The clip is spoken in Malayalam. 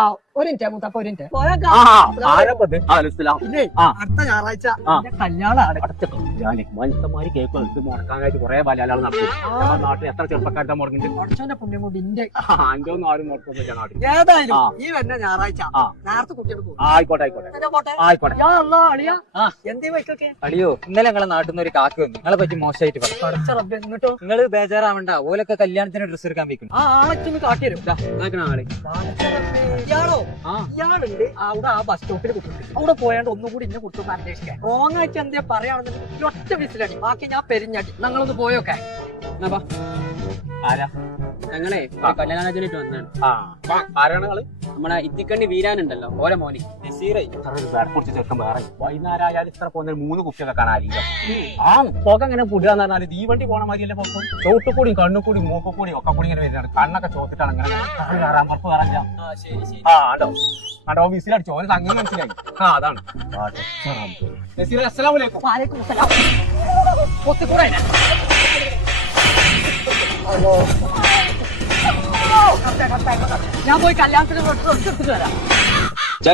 ആ ഒരു മിനിറ്റ് മുത്തപ്പ ഒരു മിനിറ്റ്. ആ ആരപ്പത് അലസ്ലാം പിന്നെ. അടുത്ത ഞായറാഴ്ച. എന്റെ ഞാൻ മനുഷ്യന്മാര് കേക്ക് എടുത്ത് മുടക്കാനായിട്ട് കുറെ ബലാലാൾ നടക്കും. നമ്മുടെ നാട്ടിൽ എത്ര ചെറുപ്പക്കാരുടെ മുടക്കുന്നുണ്ട് കുറച്ചോന്റെ പുണ്യം കൊണ്ട് ഇന്റെ അഞ്ചോ ഒന്നും ആരും മുടക്കൊന്നുമില്ല നാട്ടിൽ. ഏതായാലും ഈ വരുന്ന ഞായറാഴ്ച. നേരത്തെ ആയിക്കോട്ടെ ആയിക്കോട്ടെ. ആയിക്കോട്ടെ. അളിയാ. എന്തേ ഇന്നലെ ഞങ്ങളെ നാട്ടിൽ നിന്ന് ഒരു കാക്ക് വന്നു. നിങ്ങളെ പറ്റി മോശമായിട്ട് പറഞ്ഞു എന്നിട്ടോ നിങ്ങൾ ബേജാറാവണ്ട. ഓലൊക്കെ കല്യാണത്തിന് ഡ്രസ്സ് എടുക്കാൻ വെക്കുന്നു ആ ആൾ. ഇയാളോ? ആ. ഇയാളുണ്ട് അവിടെ ആ ബസ് സ്റ്റോപ്പിൽ കുട്ടിയുണ്ട് അവിടെ പോയാണ്ട് ഒന്നും കൂടി ഇന്നെ കുറിച്ചൊന്ന് അന്വേഷിക്കാൻ. റോങ് ആയിട്ട് എന്തേ പറയുകയാണെന്നുണ്ടെങ്കിൽ ഒറ്റ വിസിലടി. ബാക്കി ഞാൻ പെരിഞ്ഞടി. ഞങ്ങളൊന്ന് പോയോക്കെ. ആരാ ഞങ്ങളെ ആ. കല്യാണാലോചനയായിട്ട് വന്നാണ് ആരാണ് നമ്മളെ ഇത്തിക്കണ്ണി വീരാനുണ്ടല്ലോ ഓരോ മോനി. ഇത്ര പോകുന്ന മൂന്ന് കുപ്പിയൊക്കെ കാണാനില്ല ആ പുക ഇങ്ങനെ പുടുകയെന്ന് പറഞ്ഞാൽ തീവണ്ടി പോണ മാതിരിയല്ലേ പോകും? ചോട്ടുകൂടിയും കണ്ണുകൂടിയും കൂടി ഒക്കെ കൂടി ഇങ്ങനെ വരുന്നതാണ്. കണ്ണൊക്കെ ചോത്തിട്ടാണ് ഇങ്ങനെ കണ്ണ് കയറാൻ പുറത്ത് കയറാൻ ആ സംഗതി മനസ്സിലായി. ആ അതാണ്. നസീറ ഞാൻ പോയി കല്യാണത്തിന് ഡ്രസ് എടുത്തിട്ട് വരാം.